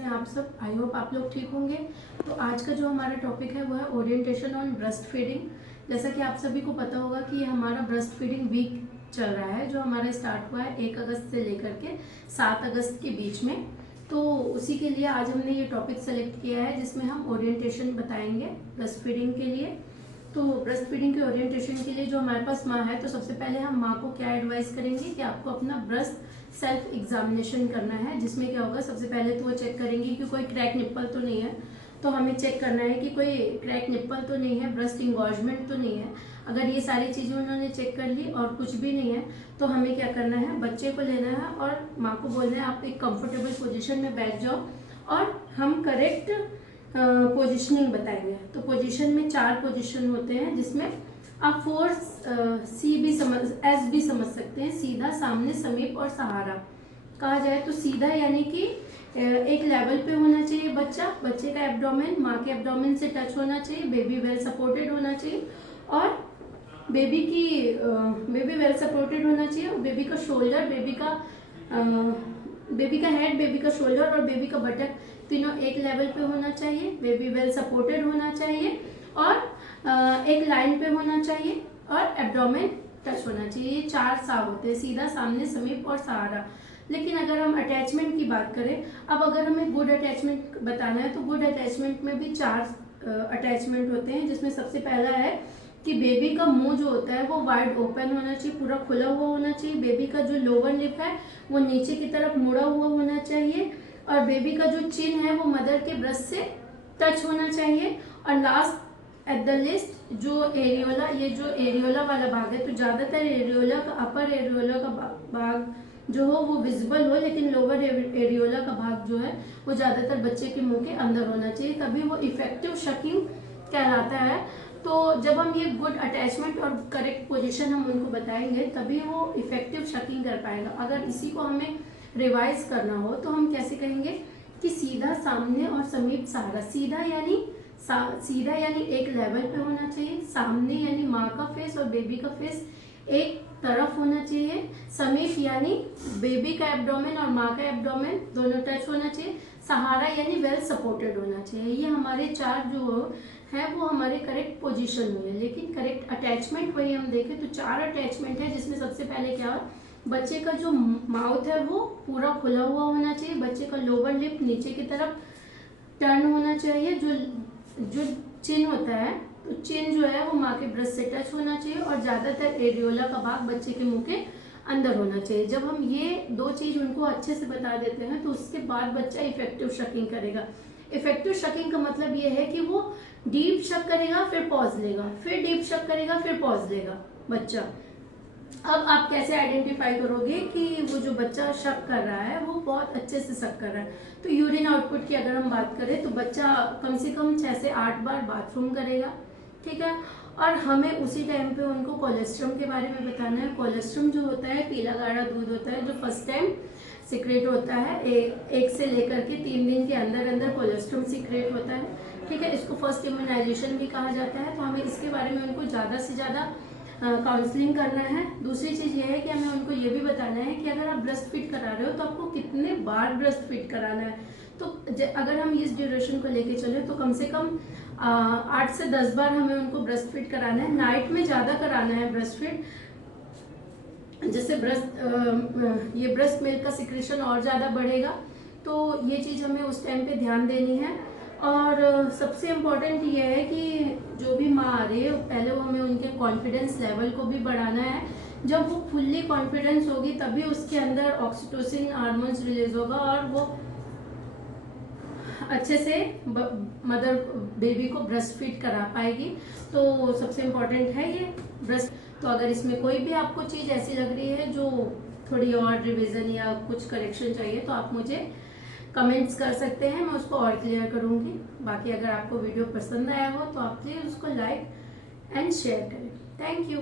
कैसे हैं आप सब। आई होप आप लोग ठीक होंगे। तो आज का जो हमारा टॉपिक है वो है ओरिएंटेशन ऑन ब्रेस्ट फीडिंग। जैसा कि आप सभी को पता होगा कि ये हमारा ब्रेस्ट फीडिंग वीक चल रहा है, जो हमारा स्टार्ट हुआ है 1 अगस्त से लेकर के 7 अगस्त के बीच में। तो उसी के लिए आज हमने ये टॉपिक सेलेक्ट किया है जिसमें हम ओरिएंटेशन बताएंगे ब्रेस्ट फीडिंग के लिए। तो ब्रेस्ट फीडिंग के ओरिएंटेशन के लिए जो हमारे पास माँ है, तो सबसे पहले हम माँ को क्या एडवाइस करेंगे कि आपको अपना ब्रेस्ट सेल्फ एग्जामिनेशन करना है, जिसमें क्या होगा, सबसे पहले तो वो चेक करेंगे कि कोई क्रैक निप्पल तो नहीं है। तो हमें चेक करना है कि कोई क्रैक निप्पल तो नहीं है, ब्रेस्ट इंगॉर्जमेंट तो नहीं है। अगर ये सारी चीज़ें उन्होंने चेक कर ली और कुछ भी नहीं है, तो हमें क्या करना है, बच्चे को लेना है और माँ को बोलना है आप एक कंफर्टेबल पोजीशन में बैठ जाओ और हम करेक्ट पोजीशनिंग बताएंगे। तो पोजीशन में 4 पोजीशन होते हैं, जिसमें आप 4C भी S भी समझ सकते हैं। सीधा, सामने, समीप और सहारा कहा जाए तो सीधा यानी कि एक लेवल पे होना चाहिए बच्चे का एब्डोमेन माँ के एब्डोमेन से टच होना चाहिए, बेबी वेल सपोर्टेड होना चाहिए और बेबी वेल सपोर्टेड होना चाहिए और बेबी का शोल्डर, बेबी का हेड, बेबी का शोल्डर और बेबी का बटक तीनों एक लेवल पे होना चाहिए, बेबी वेल सपोर्टेड होना चाहिए और एक लाइन पे होना चाहिए और एब्डोमेन टच होना चाहिए। ये 4 सा होते हैं, सीधा, सामने, समीप और सहारा। लेकिन अगर हम अटैचमेंट की बात करें, अब अगर हमें गुड अटैचमेंट बताना है तो गुड अटैचमेंट में भी 4 अटैचमेंट होते हैं, जिसमें सबसे पहला है कि बेबी का मुंह जो होता है वो वाइड ओपन होना चाहिए, पूरा खुला हुआ होना चाहिए। बेबी का जो लोअर लिप है वो नीचे की तरफ मुड़ा हुआ होना चाहिए और बेबी का जो चिन है वो मदर के ब्रेस्ट से टच होना चाहिए। और लास्ट एट द लिस्ट जो एरियोला, ये जो एरियोला वाला भाग है, तो ज्यादातर एरियोला का, अपर एरियोला का भाग जो हो वो विजिबल हो, लेकिन लोअर एरियोला का भाग जो है वो ज्यादातर बच्चे के मुंह के अंदर होना चाहिए, तभी वो इफेक्टिव शकिंग कहलाता है। तो जब हम ये गुड अटैचमेंट और करेक्ट पोजीशन हम उनको बताएंगे तभी वो इफेक्टिव शकिंग कर पाएगा। अगर इसी को हमें रिवाइज करना हो तो हम कैसे कहेंगे कि सीधा, सामने और समीप, सहारा। सीधा यानी एक लेवल पे होना चाहिए, सामने यानी माँ का फेस और बेबी का फेस एक तरफ होना चाहिए, समीप यानी बेबी का एब्डोमेन और माँ का एब्डोमेन दोनों टच होना चाहिए, सहारा यानी वेल सपोर्टेड होना चाहिए। ये हमारे 4 जो है वो हमारे करेक्ट पोजीशन हुए। लेकिन करेक्ट अटैचमेंट वही हम देखें तो 4 अटैचमेंट है, जिसमें सबसे पहले क्या है, बच्चे का जो माउथ है वो पूरा खुला हुआ होना चाहिए, बच्चे का लोअर लिप नीचे की तरफ टर्न होना चाहिए, जो चिन होता है तो चिन जो है वो माँ के ब्रेस्ट से टच होना चाहिए और ज्यादातर एरियोला का भाग बच्चे के मुंह के अंदर होना चाहिए। जब हम ये 2 चीज उनको अच्छे से बता देते हैं तो उसके बाद बच्चा इफेक्टिव शकिंग करेगा। इफेक्टिव शकिंग का मतलब ये है कि वो डीप शक करेगा, फिर पॉज लेगा, फिर डीप शक करेगा, फिर पॉज लेगा बच्चा। अब आप कैसे आइडेंटिफाई करोगे कि वो जो बच्चा शक कर रहा है वो बहुत अच्छे से शक कर रहा है। तो यूरिन आउटपुट की अगर हम बात करें तो बच्चा कम से कम 6 से 8 बार बाथरूम करेगा, ठीक है। और हमें उसी टाइम पे उनको कोलेस्ट्रम के बारे में बताना है। कोलेस्ट्रम जो होता है पीला गाढ़ा दूध होता है, जो फर्स्ट टाइम सिक्रेट होता है, 1 से लेकर के 3 दिन के अंदर अंदर कोलेस्ट्रम सिक्रेट होता है, ठीक है। इसको फर्स्ट इम्यूनाइजेशन भी कहा जाता है। तो हमें इसके बारे में उनको ज़्यादा से ज़्यादा काउंसलिंग करना है। दूसरी चीज़ ये है कि हमें उनको ये भी बताना है कि अगर आप ब्रेस्ट फीड करा रहे हो तो आपको कितने बार ब्रेस्ट फीड कराना है। तो अगर हम इस ड्यूरेशन को लेके चले तो कम से कम 8 से 10 बार हमें उनको ब्रेस्ट फीड कराना है। नाइट में ज़्यादा कराना है ब्रेस्ट फीड, जैसे ये ब्रेस्ट मिल्क का सिक्रेशन और ज़्यादा बढ़ेगा। तो ये चीज़ हमें उस टाइम पे ध्यान देनी है। और सबसे इम्पोर्टेंट ये है कि जो भी माँ आ रही है पहले वो हमें उनके कॉन्फिडेंस लेवल को भी बढ़ाना है। जब वो फुल्ली कॉन्फिडेंस होगी तभी उसके अंदर ऑक्सीटोसिन हार्मोन्स रिलीज होगा और वो अच्छे से मदर बेबी को ब्रेस्ट फीड करा पाएगी। तो सबसे इम्पोर्टेंट है ये ब्रेस्ट। तो अगर इसमें कोई भी आपको चीज़ ऐसी लग रही है जो थोड़ी और रिवीजन या कुछ करेक्शन चाहिए तो आप मुझे कमेंट्स कर सकते हैं, मैं उसको और क्लियर करूँगी। बाकी अगर आपको वीडियो पसंद आया हो तो आप प्लीज़ उसको लाइक एंड शेयर करें। Thank you.